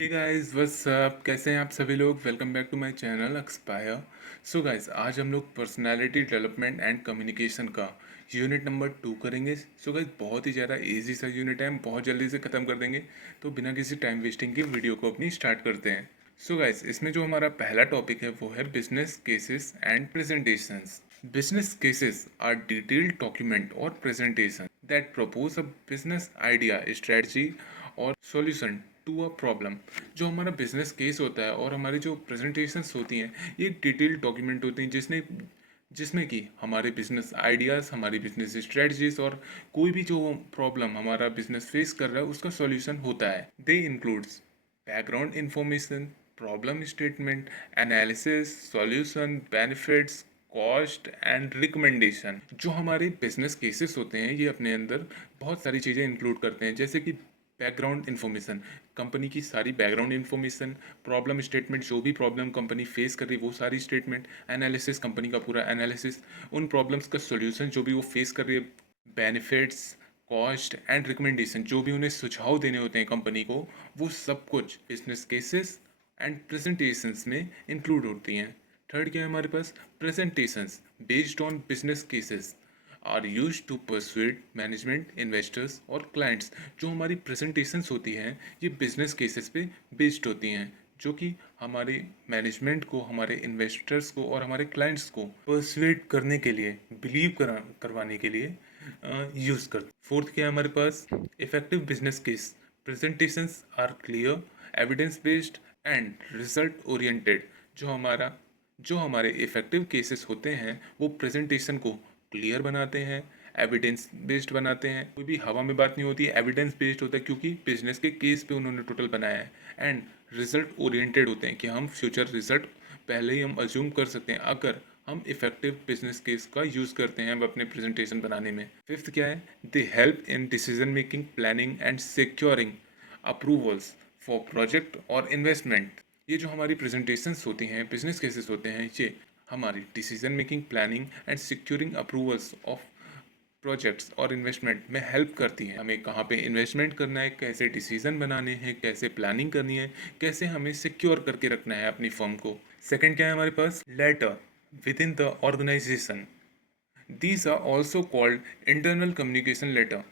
Hey guys what's up, कैसे हैं आप सभी लोग। Welcome back to my channel expire. So guys, आज हम लोग पर्सनालिटी डेवलपमेंट एंड कम्युनिकेशन का यूनिट नंबर 2 करेंगे। सो गाइस, बहुत ही ज़्यादा इजी सा यूनिट है, हम बहुत जल्दी से ख़त्म कर देंगे। तो बिना किसी टाइम वेस्टिंग के वीडियो को अपनी स्टार्ट करते हैं। सो गाइस, इसमें जो हमारा पहला टॉपिक है वो है business cases and presentations. Business cases are detailed document और presentation that propose a business idea, strategy और सॉल्यूशन टू अ प्रॉब्लम। जो हमारा बिजनेस केस होता है और हमारी जो प्रेजेंटेशंस होती हैं, ये डिटेल्ड डॉक्यूमेंट होती हैं जिसमें कि हमारे बिजनेस आइडियाज़, हमारी बिजनेस स्ट्रेटजीज और कोई भी जो प्रॉब्लम हमारा बिजनेस फेस कर रहा है उसका सॉल्यूशन होता है। They includes background information, problem statement, analysis, solution, benefits, cost and recommendation. जो हमारे बिजनेस केसेस होते हैं ये अपने अंदर बहुत सारी चीज़ें इंक्लूड करते हैं, जैसे कि बैकग्राउंड इन्फॉर्मेशन, कंपनी की सारी बैकग्राउंड इन्फॉर्मेशन, प्रॉब्लम स्टेटमेंट, जो भी प्रॉब्लम कंपनी फेस कर रही है वो सारी स्टेटमेंट, एनालिसिस, कंपनी का पूरा एनालिसिस, उन प्रॉब्लम्स का सॉल्यूशन जो भी वो फेस कर रही है, बेनिफिट्स, कॉस्ट एंड रिकमेंडेशन, जो भी उन्हें सुझाव देने होते हैं कंपनी को, वो सब कुछ बिजनेस केसेस एंड प्रेजेंटेशंस में इंक्लूड होती हैं। थर्ड क्या है हमारे पास, presentations based on business cases are use to persuade management, investors और क्लाइंट्स। जो हमारी प्रेजेंटेशंस होती हैं ये बिजनेस केसेस पे बेस्ड होती हैं, जो कि हमारे मैनेजमेंट को, हमारे इन्वेस्टर्स को और हमारे क्लाइंट्स को परsuade करने के लिए, करवाने के लिए यूज़ करते। फोर्थ क्या है हमारे पास, effective business case presentations are clear, evidence based and result oriented. जो हमारे इफेक्टिव केसेस होते हैं वो प्रेजेंटेशन को क्लियर बनाते हैं, एविडेंस बेस्ड बनाते हैं। कोई भी हवा में बात नहीं होती है, एविडेंस बेस्ड होता है क्योंकि बिजनेस के केस पे उन्होंने टोटल बनाया है। एंड रिजल्ट ओरिएंटेड होते हैं कि हम फ्यूचर रिजल्ट पहले ही हम अज्यूम कर सकते हैं अगर हम इफेक्टिव बिजनेस केस का यूज़ करते हैं अब अपने प्रेजेंटेशन बनाने में। फिफ्थ क्या है, they help in decision making, planning and securing approvals for project और इन्वेस्टमेंट। ये जो हमारी प्रेजेंटेशंस होती हैं, बिजनेस केसेस होते हैं, ये हमारी decision making, planning and securing approvals of projects और इन्वेस्टमेंट में हेल्प करती हैं। हमें कहाँ पे इन्वेस्टमेंट करना है, कैसे डिसीजन बनाने हैं, कैसे प्लानिंग करनी है, कैसे हमें सिक्योर करके रखना है अपनी फर्म को। सेकंड क्या है हमारे पास, letter within the organization. These are also called internal communication letter.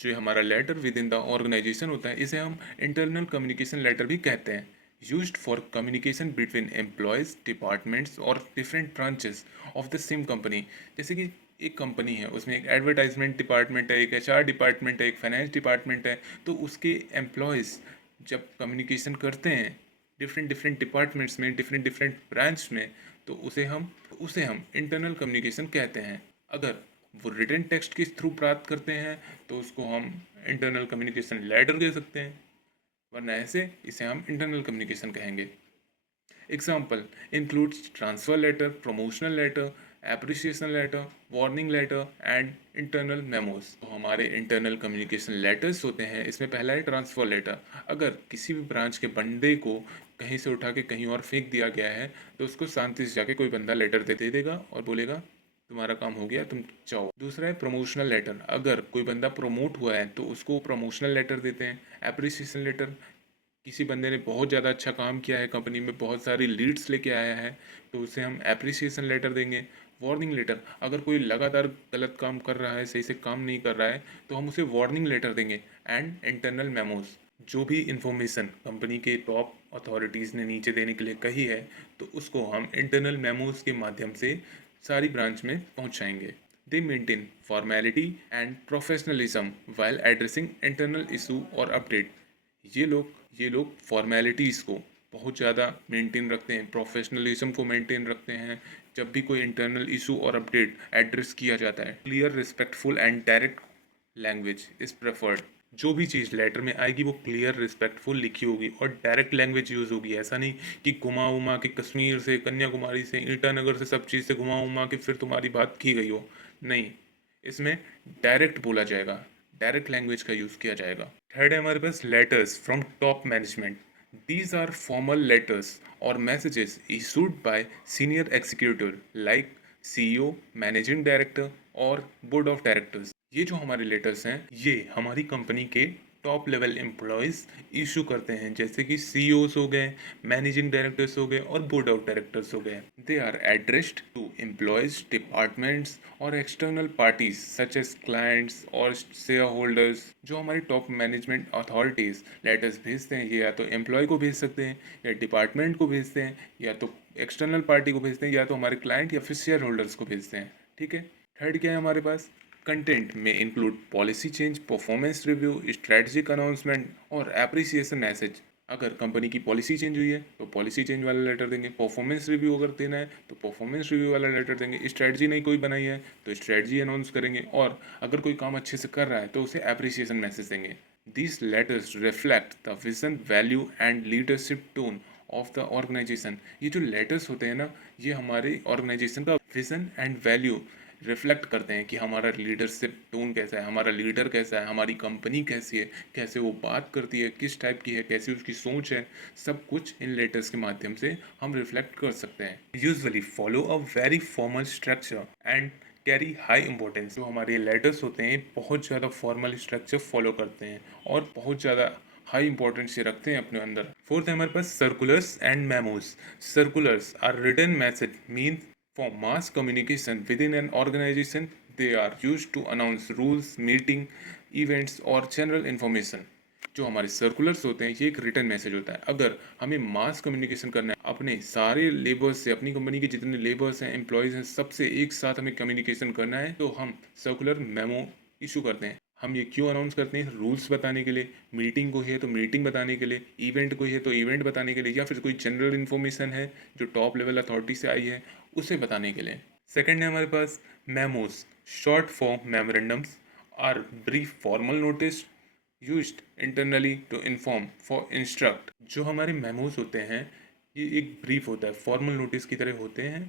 जो हमारा letter within the organization होता है इसे हम इंटरनल कम्युनिकेशन लेटर भी कहते हैं। Used for communication between employees, departments और different branches of the same company. जैसे कि एक कंपनी है, उसमें एक एडवर्टाइजमेंट डिपार्टमेंट है, एक एचआर डिपार्टमेंट है, एक फाइनेंस डिपार्टमेंट है। तो उसके एम्प्लॉयज़ जब कम्युनिकेशन करते हैं डिफरेंट डिफरेंट डिपार्टमेंट्स में, डिफरेंट डिफरेंट ब्रांच में, तो उसे हम इंटरनल कम्युनिकेशन कहते हैं। अगर वो रिटन टेक्स्ट के थ्रू प्राप्त करते हैं तो उसको हम इंटरनल कम्युनिकेशन लेटर दे सकते हैं, वरना ऐसे इसे हम इंटरनल कम्युनिकेशन कहेंगे। Example includes transfer letter, promotional letter, appreciation letter, warning letter and internal memos. तो हमारे इंटरनल कम्युनिकेशन लेटर्स होते हैं, इसमें पहला है ट्रांसफ़र लेटर। अगर किसी भी ब्रांच के बंदे को कहीं से उठा के कहीं और फेंक दिया गया है तो उसको शांति से जाके कोई बंदा लेटर दे देगा और बोलेगा तुम्हारा काम हो गया, तुम जाओ। दूसरा है प्रमोशनल लेटर। अगर कोई बंदा प्रमोट हुआ है तो उसको प्रमोशनल लेटर देते हैं। एप्रिसिएशन लेटर, किसी बंदे ने बहुत ज़्यादा अच्छा काम किया है, कंपनी में बहुत सारी लीड्स लेके आया है, तो उसे हम एप्रिसिएशन लेटर देंगे। वार्निंग लेटर, अगर कोई लगातार गलत काम कर रहा है, सही से काम नहीं कर रहा है, तो हम उसे वार्निंग लेटर देंगे। एंड इंटरनल मेमोज, जो भी इंफॉर्मेशन कंपनी के टॉप अथॉरिटीज़ ने नीचे देने के लिए कही है तो उसको हम इंटरनल मेमोज के माध्यम से सारी ब्रांच में पहुंचाएंगे। दे maintain formality and professionalism while addressing internal issue और अपडेट। ये लोग फॉर्मेलिटीज़ को बहुत ज़्यादा मेंटेन रखते हैं, प्रोफेशनलिज्म को मेंटेन रखते हैं। जब भी कोई इंटरनल इशू और अपडेट एड्रेस किया जाता है, clear, respectful and direct language is preferred. जो भी चीज़ लेटर में आएगी वो क्लियर, रिस्पेक्टफुल लिखी होगी और डायरेक्ट लैंग्वेज यूज़ होगी। ऐसा नहीं कि घुमा उमा के कश्मीर से, कन्याकुमारी से, ईटानगर से, सब चीज़ से घुमा उमा के फिर तुम्हारी बात की गई हो। नहीं, इसमें डायरेक्ट बोला जाएगा, डायरेक्ट लैंग्वेज का यूज़ किया जाएगा। थर्ड है हमारे पास letters from top management. These are formal letters और messages issued by senior executive like CEO, managing director और बोर्ड ऑफ डायरेक्टर्स। ये जो हमारे लेटर्स हैं ये हमारी कंपनी के टॉप लेवल एम्प्लॉयज़ इशू करते हैं, जैसे कि सीईओज हो गए, मैनेजिंग डायरेक्टर्स हो गए और बोर्ड ऑफ डायरेक्टर्स हो गए। They are addressed to employees, departments और external parties such as clients और शेयर होल्डर्स। जो हमारी टॉप मैनेजमेंट अथॉरिटीज़ लेटर्स भेजते हैं, ये या तो एम्प्लॉय को भेज सकते हैं, या डिपार्टमेंट को भेजते हैं, या तो एक्सटर्नल पार्टी को भेजते हैं, या तो हमारे क्लाइंट या फिर शेयर होल्डर्स को भेजते हैं। ठीक है। थर्ड क्या है हमारे पास? कंटेंट में include policy change, performance review, strategic announcement और एप्रिसिएशन मैसेज। अगर कंपनी की पॉलिसी चेंज हुई है तो पॉलिसी चेंज वाला लेटर देंगे, परफॉर्मेंस रिव्यू अगर देना है तो परफॉर्मेंस रिव्यू वाला लेटर देंगे, स्ट्रेटजी नहीं कोई बनाई है तो स्ट्रेटजी अनाउंस करेंगे, और अगर कोई काम अच्छे से कर रहा है तो उसे एप्रिसिएशन मैसेज देंगे। These letters reflect the vision, value and leadership tone of the organisation. ये जो लेटर्स होते हैं ना, ये हमारे ऑर्गेनाइजेशन का विजन एंड वैल्यू रिफ्लेक्ट करते हैं कि हमारा लीडरशिप टोन कैसा है, हमारा लीडर कैसा है, हमारी कंपनी कैसी है, कैसे वो बात करती है, किस टाइप की है, कैसी उसकी सोच है। सब कुछ इन लेटर्स के माध्यम से हम रिफ्लेक्ट कर सकते हैं। Usually follow a very formal structure and carry high importance. जो हमारे लेटर्स होते हैं बहुत ज़्यादा फॉर्मल स्ट्रक्चर फॉलो करते हैं और बहुत ज़्यादा हाई इंपॉर्टेंस से रखते हैं अपने अंदर। फोर्थ है हमारे पास circulars and memos. Circulars are written message mean for mass communication within an organization. They are use to announce rules, meeting, events और जनरल इन्फॉर्मेशन। जो हमारे सर्कुलर्स होते हैं ये एक रिटर्न मैसेज होता है। अगर हमें मास कम्युनिकेशन करना है अपने सारे लेबर्स से, अपनी कंपनी के जितने लेबर्स हैं, एम्प्लॉयज़ हैं, सबसे एक साथ हमें कम्युनिकेशन करना है, तो हम सर्कुलर मेमो इशू करते हैं। हम ये क्यों अनाउंस करते हैं? रूल्स बताने के लिए, मीटिंग को है तो मीटिंग बताने के लिए, इवेंट को है तो इवेंट बताने के लिए, या फिर कोई जनरल इन्फॉर्मेशन है जो टॉप लेवल अथॉरिटी से आई है उसे बताने के लिए। सेकेंड है हमारे पास memos, short form memorandums are brief formal notice used internally to inform for instruct. जो हमारे मेमोज होते हैं ये एक ब्रीफ होता है, फॉर्मल नोटिस की तरह होते हैं।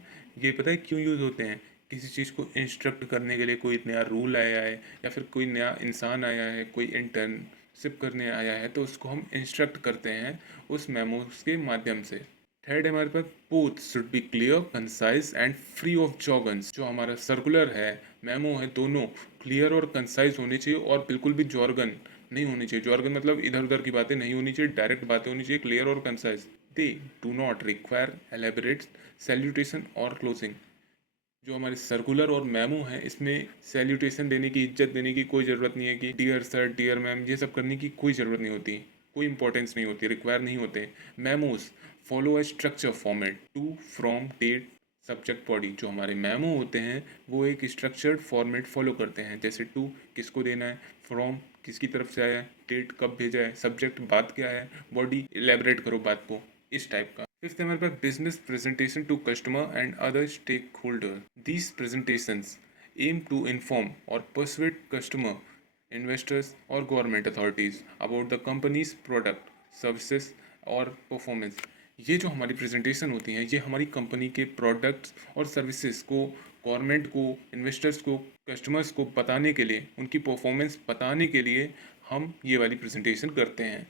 ये पता है क्यों यूज़ होते हैं? किसी चीज़ को इंस्ट्रक्ट करने के लिए, कोई नया रूल आया है या फिर कोई नया इंसान आया है, कोई इंटर्नशिप करने आया है, तो उसको हम इंस्ट्रक्ट करते हैं उस मेमोज के माध्यम से। थर्ड है हमारे पास both should be clear, concise and free of jargons. जो हमारा सर्कुलर है, मेमो है, दोनों क्लियर और कंसाइज होने चाहिए और बिल्कुल भी जॉर्गन नहीं होनी चाहिए। जॉर्गन मतलब इधर उधर की बातें नहीं होनी चाहिए, डायरेक्ट बातें होनी चाहिए, क्लियर और concise. They do not require elaborate salutation और क्लोजिंग। जो हमारे सर्कुलर और मेमो है इसमें सैल्यूटेशन देने की, इज्जत देने की कोई ज़रूरत नहीं है कि डियर सर, डियर मैम, ये सब करने की कोई ज़रूरत नहीं होती, कोई इंपॉर्टेंस नहीं होती, रिक्वायर नहीं होते। Memos follow a structure format, to, from, date, subject, body. जो हमारे मेमो होते हैं वो एक स्ट्रक्चर्ड फॉर्मेट फॉलो करते हैं, जैसे टू किसको देना है, फ्रॉम किसकी तरफ से आया है, डेट कब भेजा है, सब्जेक्ट बात क्या है, बॉडी इलेबरेट करो बात को, इस टाइप का। फिफ्थ है हमारे पास business presentation to customer and other stakeholder. These presentations aim to inform और persuade कस्टमर, इन्वेस्टर्स और government authorities about the companies product, services और परफॉर्मेंस। ये जो हमारी प्रेजेंटेशन होती हैं ये हमारी कंपनी के प्रोडक्ट्स और सर्विसेज को गवर्नमेंट को, इन्वेस्टर्स को, कस्टमर्स को बताने के लिए, उनकी परफॉर्मेंस बताने के लिए हम ये वाली प्रेजेंटेशन करते हैं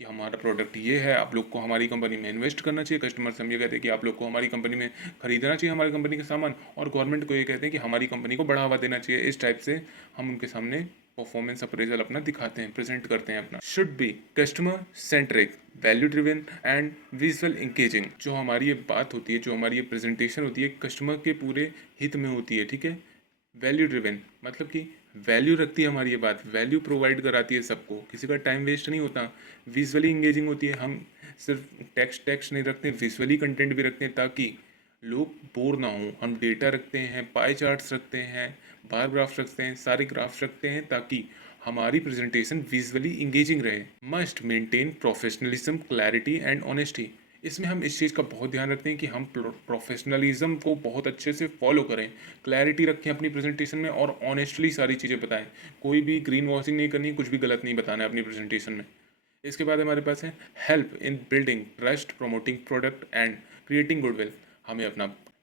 कि हमारा प्रोडक्ट ये है, आप लोग को हमारी कंपनी में इन्वेस्ट करना चाहिए। कस्टमर से हम ये कहते हैं कि आप लोग को हमारी कंपनी में खरीदना चाहिए हमारी कंपनी का सामान, और गवर्नमेंट को ये कहते हैं कि हमारी कंपनी को बढ़ावा देना चाहिए। इस टाइप से हम उनके सामने परफॉर्मेंस अप्रेजल अपना दिखाते हैं, प्रेजेंट करते हैं अपना। Should be customer centric, value driven and visual engaging. जो हमारी ये बात होती है, जो हमारी ये प्रेजेंटेशन होती है, कस्टमर के पूरे हित में होती है। ठीक है। वैल्यू ड्रिवन मतलब कि वैल्यू रखती है हमारी ये बात, वैल्यू प्रोवाइड कराती है सबको, किसी का टाइम वेस्ट नहीं होता। विजुअली इंगेजिंग होती है, हम सिर्फ टेक्स्ट टेक्स्ट नहीं रखते, विजुअली कंटेंट भी रखते हैं ताकि लोग बोर ना हों। हम डेटा रखते हैं, पाई चार्ट्स रखते हैं, बार ग्राफ्स रखते हैं, सारे ग्राफ्स रखते हैं ताकि हमारी प्रेजेंटेशन विजुअली इंगेजिंग रहे। Must maintain professionalism, clarity and honesty. इसमें हम इस चीज़ का बहुत ध्यान रखते हैं कि हम प्रोफेशनलिज्म को बहुत अच्छे से फॉलो करें, क्लैरिटी रखें अपनी प्रेजेंटेशन में और ऑनेस्टली सारी चीज़ें बताएं। कोई भी ग्रीन वॉशिंग नहीं करनी, कुछ भी गलत नहीं बताना है अपनी प्रेजेंटेशन में। इसके बाद हमारे पास है help in building trust, promoting product and creating goodwill.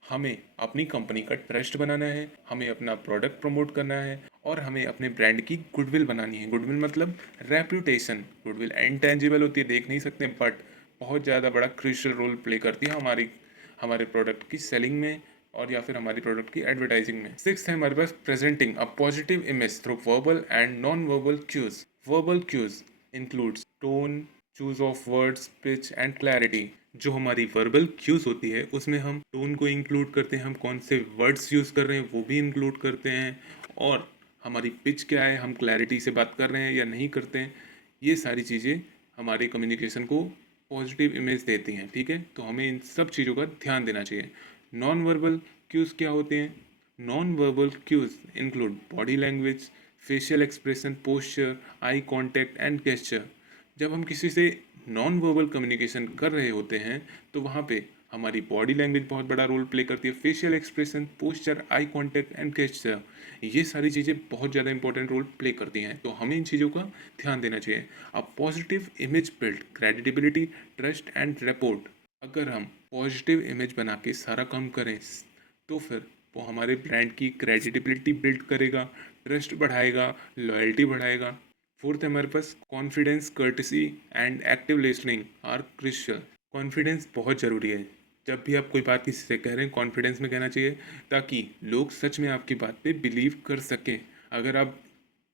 हमें अपनी कंपनी का ट्रस्ट बनाना है, हमें अपना प्रोडक्ट प्रमोट करना है और हमें अपने ब्रांड की गुडविल बनानी है। गुडविल मतलब रेपुटेशन। गुडविल इंटेंजिबल होती है, देख नहीं सकते, बट बहुत ज़्यादा बड़ा क्रूशियल रोल प्ले करती है हमारे प्रोडक्ट की सेलिंग में और या फिर हमारी प्रोडक्ट की एडवर्टाइजिंग में। सिक्स्थ है हमारे पास presenting a positive image through verbal and non verbal cues. Verbal cues includes tone, choose of words, pitch and clarity. जो हमारी वर्बल क्यूज होती है उसमें हम टोन को इंक्लूड करते हैं, हम कौन से वर्ड्स यूज़ कर रहे हैं वो भी इंक्लूड करते हैं, और हमारी पिच क्या है, हम क्लैरिटी से बात कर रहे हैं या नहीं करते हैं। ये सारी चीज़ें हमारे कम्युनिकेशन को पॉजिटिव इमेज देती हैं। ठीक है, तो हमें इन सब चीज़ों का ध्यान देना चाहिए। नॉन वर्बल क्यूज़ क्या होते हैं? Non verbal cues include body language, facial expression, posture, eye contact and gesture. जब हम किसी से नॉन वर्बल कम्युनिकेशन कर रहे होते हैं तो वहाँ पे हमारी बॉडी लैंग्वेज बहुत बड़ा रोल प्ले करती है, facial expression, posture, eye contact and gesture, ये सारी चीज़ें बहुत ज़्यादा इंपॉर्टेंट रोल प्ले करती हैं। तो हमें इन चीज़ों का ध्यान देना चाहिए। अब positive image build credibility, trust and report. अगर हम पॉजिटिव इमेज बना के सारा काम करें तो फिर वो हमारे ब्रांड की क्रेडिबिलिटी बिल्ड करेगा, ट्रस्ट बढ़ाएगा, लॉयल्टी बढ़ाएगा। फोर्थ है हमारे पास confidence, courtesy and active listening are crucial. Confidence बहुत ज़रूरी है। जब भी आप कोई बात किसी से कह रहे हैं कॉन्फिडेंस में कहना चाहिए, ताकि लोग सच में आपकी बात पे बिलीव कर सकें। अगर आप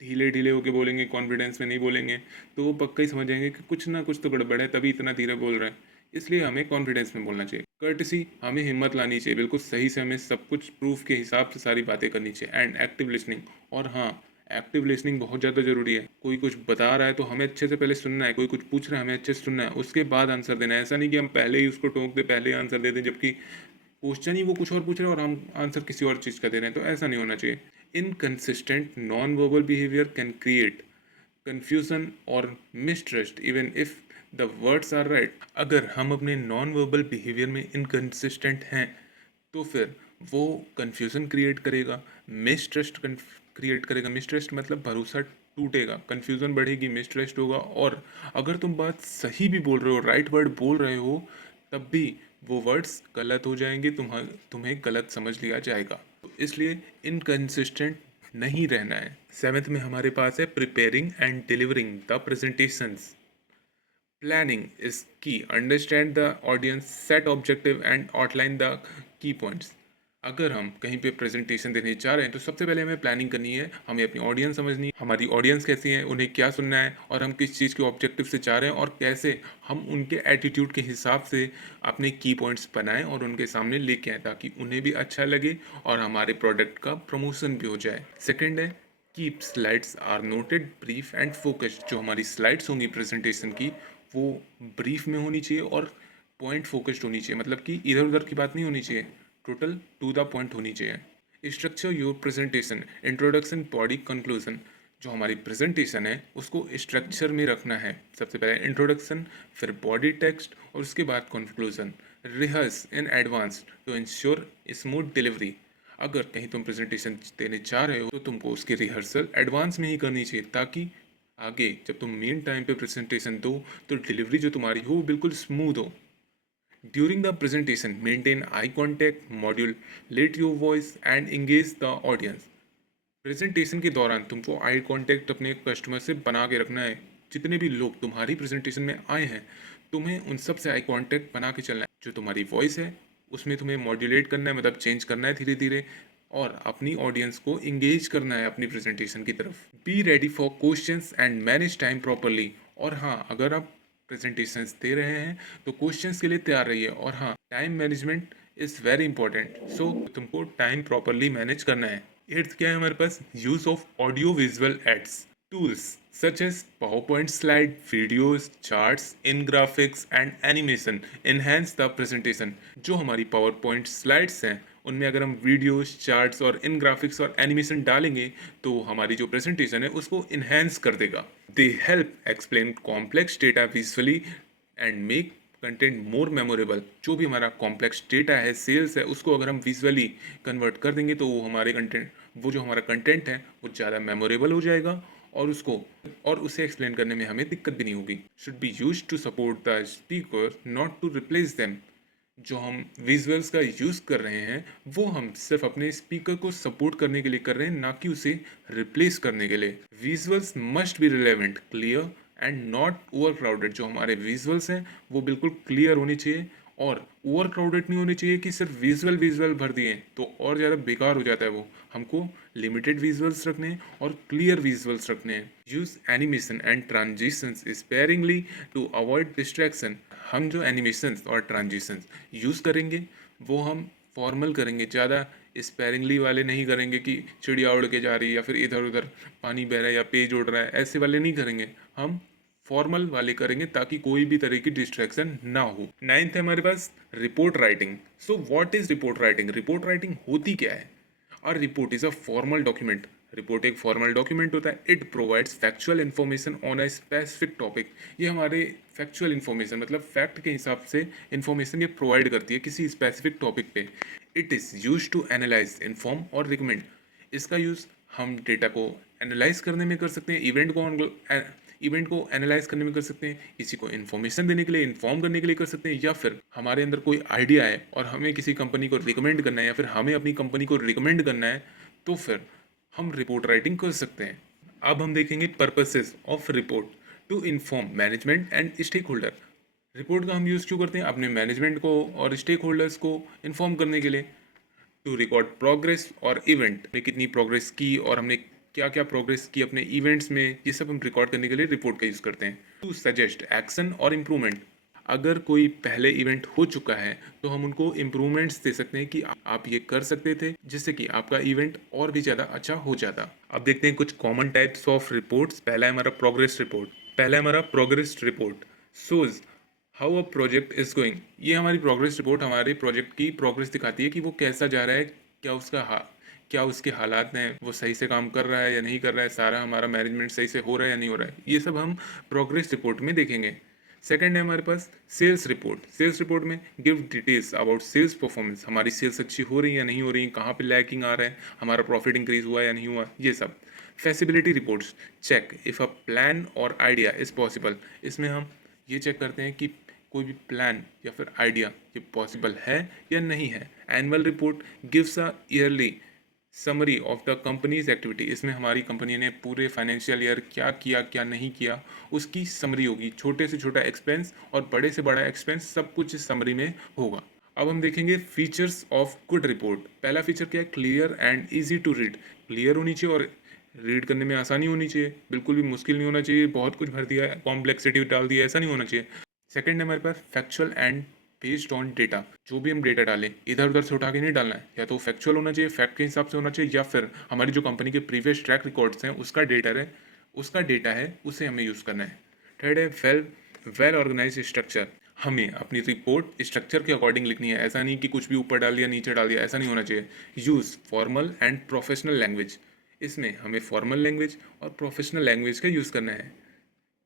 ढीले ढीले होके बोलेंगे, कॉन्फिडेंस में नहीं बोलेंगे, तो वो पक्का ही समझ जाएंगे कि कुछ ना कुछ तो गड़बड़ है, तभी इतना धीरे बोल रहा है। इसलिए हमें कॉन्फिडेंस में बोलना चाहिए। कर्टसी, हमें हिम्मत लानी चाहिए, बिल्कुल सही से हमें सब कुछ प्रूफ के हिसाब से सारी बातें करनी चाहिए। एंड एक्टिव लिसनिंग, और हाँ, एक्टिव लिसनिंग बहुत ज़्यादा ज़रूरी है। कोई कुछ बता रहा है तो हमें अच्छे से पहले सुनना है, कोई कुछ पूछ रहा है हमें अच्छे से सुनना है, उसके बाद आंसर देना है। ऐसा नहीं कि हम पहले ही उसको टोक दे, पहले ही आंसर दे दें, जबकि क्वेश्चन ही वो कुछ और पूछ रहे हैं और हम आंसर किसी और चीज़ का दे रहे हैं। तो ऐसा नहीं होना चाहिए। Inconsistent non verbal behaviour can create confusion और mistrust even if the words are right। अगर हम अपने नॉन वर्बल बिहेवियर में इनकंसिस्टेंट हैं तो फिर वो कन्फ्यूज़न क्रिएट करेगा, मिसट्रस्ट क्रिएट करेगा। मिसट्रस्ट मतलब भरोसा टूटेगा, कन्फ्यूज़न बढ़ेगी, मिसट्रस्ट होगा। और अगर तुम बात सही भी बोल रहे हो, राइट वर्ड बोल रहे हो, तब भी वो वर्ड्स गलत हो जाएंगे, तुम्हें गलत समझ लिया जाएगा। तो इसलिए इनकंसिस्टेंट नहीं रहना है। सेवेंथ में हमारे पास है preparing and delivering the presentations. Planning is key, understand the audience, set objective and outline the key points. अगर हम कहीं पे प्रेजेंटेशन देने जा रहे हैं तो सबसे पहले हमें प्लानिंग करनी है, हमें अपनी ऑडियंस समझनी है, हमारी ऑडियंस कैसी है, उन्हें क्या सुनना है, और हम किस चीज़ के ऑब्जेक्टिव से जा रहे हैं, और कैसे हम उनके एटीट्यूड के हिसाब से अपने की पॉइंट्स बनाएं और उनके सामने लेके आएँ, ताकि उन्हें भी अच्छा लगे और हमारे प्रोडक्ट का प्रमोशन भी हो जाए। सेकेंड है keep slides are noted, brief and focused. जो हमारी स्लाइड्स होंगी प्रेजेंटेशन की, वो ब्रीफ में होनी चाहिए और पॉइंट फोकस्ड होनी चाहिए। मतलब कि इधर उधर की बात नहीं होनी चाहिए, टोटल टू द पॉइंट होनी चाहिए। Structure your presentation, introduction, body, conclusion. जो हमारी प्रेजेंटेशन है उसको स्ट्रक्चर में रखना है। सबसे पहले इंट्रोडक्शन, फिर बॉडी टेक्स्ट और उसके बाद conclusion. Rehearse in advance to ensure smooth delivery. अगर कहीं तुम प्रेजेंटेशन देने जा रहे हो तो तुमको उसकी रिहर्सल एडवांस में ही करनी चाहिए, ताकि आगे जब तुम मेन टाइम पे प्रेजेंटेशन दो तो डिलीवरी जो तुम्हारी हो वो बिल्कुल स्मूथ हो। During the presentation maintain eye contact, modulate your voice and engage the audience. Presentation के दौरान तुमको आई कांटेक्ट अपने कस्टमर से बना के रखना है। जितने भी लोग तुम्हारी प्रेजेंटेशन में आए हैं, तुम्हें उन सब से आई कांटेक्ट बना के चलना है। जो तुम्हारी वॉइस है उसमें तुम्हें मॉड्यूलेट करना है, मतलब चेंज करना है धीरे धीरे, और अपनी ऑडियंस को इंगेज करना है अपनी प्रेजेंटेशन की तरफ। Be ready for questions and manage time properly. और हाँ, अगर आप प्रेजेंटेशंस दे रहे हैं तो क्वेश्चंस के लिए तैयार रहिए। और हाँ, time management is very important, so तुमको टाइम प्रॉपरली मैनेज करना है। एट्थ क्या है हमारे पास? Use of audio visual aids tools such as PowerPoint slide, videos, charts, infographics and animation enhance the presentation। जो हमारी PowerPoint slides हैं उनमें अगर हम वीडियोस, चार्ट्स और इनग्राफिक्स और एनिमेशन डालेंगे तो हमारी जो प्रेजेंटेशन है उसको इन्हेंस कर देगा। They help explain complex data visually and make content more memorable. जो भी हमारा कॉम्प्लेक्स डेटा है, सेल्स है, उसको अगर हम विजुअली कन्वर्ट कर देंगे तो वो हमारे कंटेंट, वो जो हमारा कंटेंट है वो ज़्यादा मेमोरेबल हो जाएगा, और उसे एक्सप्लेन करने में हमें दिक्कत भी नहीं होगी। Should be use to support the speaker, not to replace them. जो हम विजुअल्स का यूज़ कर रहे हैं वो हम सिर्फ अपने स्पीकर को सपोर्ट करने के लिए कर रहे हैं, ना कि उसे रिप्लेस करने के लिए। Visuals must be relevant, clear and not over crowded. जो हमारे विजुअल्स हैं वो बिल्कुल क्लियर होने चाहिए और ओवर क्राउडेड नहीं होने चाहिए कि सिर्फ विजुअल विजुअल भर दिए तो और ज़्यादा बेकार हो जाता है वो। हमको लिमिटेड विजुअल्स रखने हैं और क्लियर विजुअल्स रखने हैं। Use animation and transitions sparingly to avoid distraction. हम जो एनिमेशंस और ट्रांजिशंस यूज़ करेंगे वो हम फॉर्मल करेंगे, ज़्यादा स्पेयरिंगली वाले नहीं करेंगे कि चिड़िया उड़ के जा रही है या फिर इधर उधर पानी बह रहा है या पेज उड़ रहा है, ऐसे वाले नहीं करेंगे। हम फॉर्मल वाले करेंगे ताकि कोई भी तरह की डिस्ट्रैक्शन ना हो। नाइन्थ है हमारे पास report writing. So what is report writing? Report writing होती क्या है? और report is a formal document. Report एक फॉर्मल डॉक्यूमेंट होता है। It provides factual information on a specific topic. ये हमारे फैक्चुअल इन्फॉर्मेशन मतलब फैक्ट के हिसाब से इन्फॉर्मेशन ये प्रोवाइड करती है किसी स्पेसिफिक टॉपिक पे। It is use to analyse, inform और रिकमेंड। इसका यूज़ हम डेटा को एनालाइज करने में कर सकते हैं, इवेंट को एनालाइज करने में कर सकते हैं, किसी को इन्फॉर्मेशन देने के लिए, इन्फॉर्म करने के लिए कर सकते हैं, या फिर हमारे अंदर कोई आइडिया है और हमें किसी कंपनी को रिकमेंड करना है या फिर हमें अपनी कंपनी को रिकमेंड करना है, तो फिर हम रिपोर्ट राइटिंग कर सकते हैं। अब हम देखेंगे purposes of report. To inform management and stakeholder. Report का हम यूज़ क्यों करते हैं? अपने मैनेजमेंट को और स्टेक होल्डर्स को इन्फॉर्म करने के लिए। टू रिकॉर्ड प्रोग्रेस और इवेंट, हमने कितनी प्रोग्रेस की और हमने क्या क्या प्रोग्रेस की अपने इवेंट्स में, ये सब हम रिकॉर्ड करने के लिए रिपोर्ट का यूज़ करते हैं। टू सजेस्ट एक्शन और इम्प्रूवमेंट। अगर कोई पहले इवेंट हो चुका है तो हम उनको इम्प्रूवमेंट्स दे सकते हैं कि आप ये कर सकते थे जिससे कि आपका इवेंट और भी ज़्यादा अच्छा हो जाता। अब देखते हैं कुछ कॉमन टाइप्स ऑफ रिपोर्ट्स। पहला है हमारा प्रोग्रेस रिपोर्ट। पहला है हमारा progress report shows how a project is going. ये हमारी प्रोग्रेस रिपोर्ट हमारे प्रोजेक्ट की प्रोग्रेस दिखाती है कि वो कैसा जा रहा है, क्या उसके हालात हैं, वो सही से काम कर रहा है या नहीं कर रहा है, सारा हमारा मैनेजमेंट सही से हो रहा है या नहीं हो रहा है, ये सब हम प्रोग्रेस रिपोर्ट में देखेंगे। सेकंड है हमारे पास सेल्स रिपोर्ट। सेल्स रिपोर्ट में give details about sales performance. हमारी सेल्स अच्छी हो रही है या नहीं हो रही, कहाँ पे लैकिंग आ रहा है, हमारा प्रॉफिट इंक्रीज हुआ या नहीं हुआ, ये सब। Feasibility reports check if a plan और आइडिया इज़ पॉसिबल। इसमें हम ये चेक करते हैं कि कोई भी प्लान या फिर आइडिया ये पॉसिबल है या नहीं है। Annual report gives a yearly summary of the companies activity. इसमें हमारी कंपनी ने पूरे फाइनेंशियल ईयर क्या किया क्या नहीं किया उसकी समरी होगी। छोटे से छोटा एक्सपेंस और बड़े से बड़ा एक्सपेंस सब कुछ इस समरी में होगा। अब हम देखेंगे फीचर्स ऑफ गुड रिपोर्ट। पहला फीचर क्या है? Clear and easy to read. Clear होनी चाहिए और रीड करने में आसानी होनी चाहिए, बिल्कुल भी मुश्किल नहीं होना चाहिए, बहुत कुछ भर दिया है, कॉम्प्लेक्सिटी डाल दिया, ऐसा नहीं होना चाहिए। सेकंड है हमारे पास factual and based on data. जो भी हम डेटा डालें इधर उधर से उठा के नहीं डालना है, या तो फैक्चुअल होना चाहिए, फैक्ट के हिसाब से होना चाहिए, या फिर हमारी जो कंपनी के प्रीवियस ट्रैक रिकॉर्ड्स हैं उसका डेटा है उसे हमें यूज़ करना है। थर्ड है वेल ऑर्गेनाइज स्ट्रक्चर। हमें अपनी रिपोर्ट स्ट्रक्चर के अकॉर्डिंग लिखनी है, ऐसा नहीं कि कुछ भी ऊपर डाल दिया नीचे डाल दिया, ऐसा नहीं होना चाहिए। Use formal and professional language. इसमें हमें फॉर्मल लैंग्वेज और प्रोफेशनल लैंग्वेज का यूज़ करना है।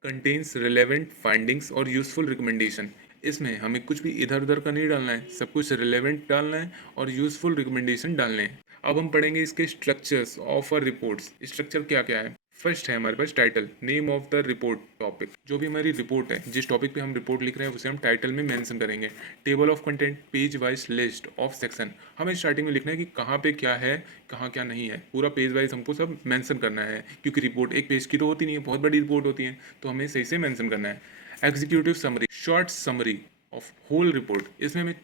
कंटेन्स रिलेवेंट फाइंडिंग्स और यूजफुल रिकमेंडेशन। इसमें हमें कुछ भी इधर उधर का नहीं डालना है, सब कुछ रिलेवेंट डालना है और यूजफुल रिकमेंडेशन डालने हैं। अब हम पढ़ेंगे इसके structures of a reports. Structure क्या क्या है? फर्स्ट है हमारे पास title, name of the report, topic. जो भी हमारी रिपोर्ट है, जिस टॉपिक पे हम रिपोर्ट लिख रहे हैं उसे हम टाइटल में मेंशन करेंगे। Table of content, page wise list of section. हमें स्टार्टिंग में लिखना है कि कहाँ पे क्या है, कहाँ क्या नहीं है, पूरा पेज वाइज हमको सब मेंशन करना है, क्योंकि रिपोर्ट एक पेज की तो होती नहीं है, बहुत बड़ी रिपोर्ट होती है, तो हमें सही से मेंशन करना है। Executive summary, short summary of whole report. इसमें हमें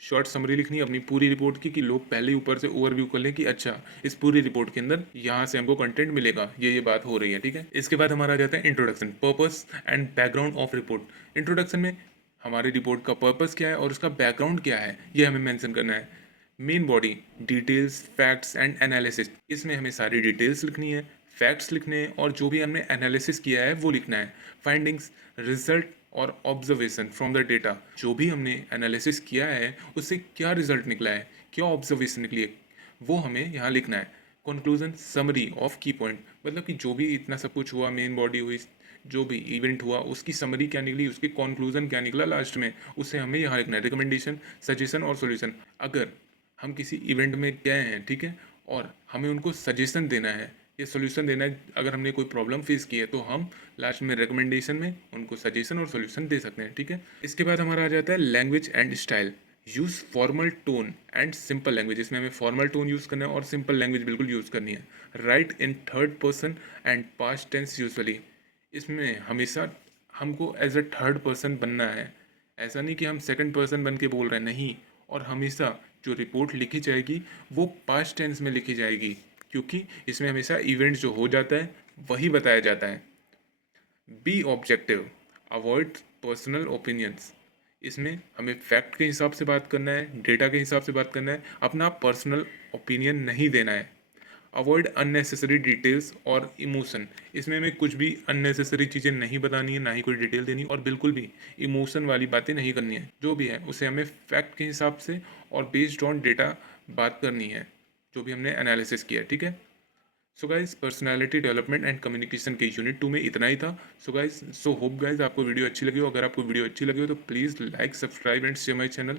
शॉर्ट समरी लिखनी है अपनी पूरी रिपोर्ट की, कि लोग पहले ऊपर से ओवरव्यू कर लें कि अच्छा इस पूरी रिपोर्ट के अंदर यहाँ से हमको कंटेंट मिलेगा, ये बात हो रही है, ठीक है। इसके बाद हमारा आ जाता है introduction, purpose and background of report. Introduction में हमारी रिपोर्ट का पर्पस क्या है और उसका बैकग्राउंड क्या है ये हमें मेंशन करना है। Main body, details, facts and analysis. इसमें हमें सारी डिटेल्स लिखनी है, फैक्ट्स लिखने हैं और जो भी हमने एनालिसिस किया है वो लिखना है। फाइंडिंग्स, रिजल्ट और ऑब्जर्वेशन फ्रॉम द डेटा। जो भी हमने एनालिसिस किया है उससे क्या रिजल्ट निकला है, क्या ऑब्जर्वेशन निकली है, वो हमें यहाँ लिखना है। कंक्लूजन, समरी ऑफ की पॉइंट, मतलब कि जो भी इतना सब कुछ हुआ, मेन बॉडी हुई, जो भी इवेंट हुआ उसकी समरी क्या निकली, उसकी कंक्लूजन क्या निकला लास्ट में, उसे हमें यहाँ लिखना है। रिकमेंडेशन, सजेशन और सॉल्यूशन। अगर हम किसी इवेंट में गए हैं, ठीक है, और हमें उनको सजेशन देना है या सोल्यूशन देना है, अगर हमने कोई प्रॉब्लम फेस की है तो हम लास्ट में रिकमेंडेशन में उनको सजेशन और सोल्यूशन दे सकते हैं, ठीक है। इसके बाद हमारा आ जाता है language and style. Use formal tone and simple language. इसमें हमें फॉर्मल टोन यूज़ करना है और सिंपल लैंग्वेज बिल्कुल यूज़ करनी है। Write in third person and past tense usually. इसमें हमेशा हमको एज अ थर्ड पर्सन बनना है, ऐसा नहीं कि हम सेकंड पर्सन बन के बोल रहे हैं, नहीं। और हमेशा जो रिपोर्ट लिखी जाएगी वो पास्ट टेंस में लिखी जाएगी, क्योंकि इसमें हमेशा इवेंट जो हो जाता है वही बताया जाता है। B objective, avoid personal opinions. इसमें हमें फैक्ट के हिसाब से बात करना है, डेटा के हिसाब से बात करना है, अपना पर्सनल ओपिनियन नहीं देना है। अवॉइड अननेसेसरी डिटेल्स और इमोशन। इसमें हमें कुछ भी अननेसेसरी चीज़ें नहीं बतानी है, ना ही कोई डिटेल देनी, और बिल्कुल भी इमोशन वाली बातें नहीं करनी है। जो भी है उसे हमें फैक्ट के हिसाब से और बेस्ड ऑन डेटा बात करनी है, जो भी हमने एनालिसिस किया है, ठीक है। So guys, personality development and communication के यूनिट 2 में इतना ही था। सो होप गाइज आपको वीडियो अच्छी लगी हो। अगर आपको वीडियो अच्छी लगी हो तो please like, subscribe and share my channel.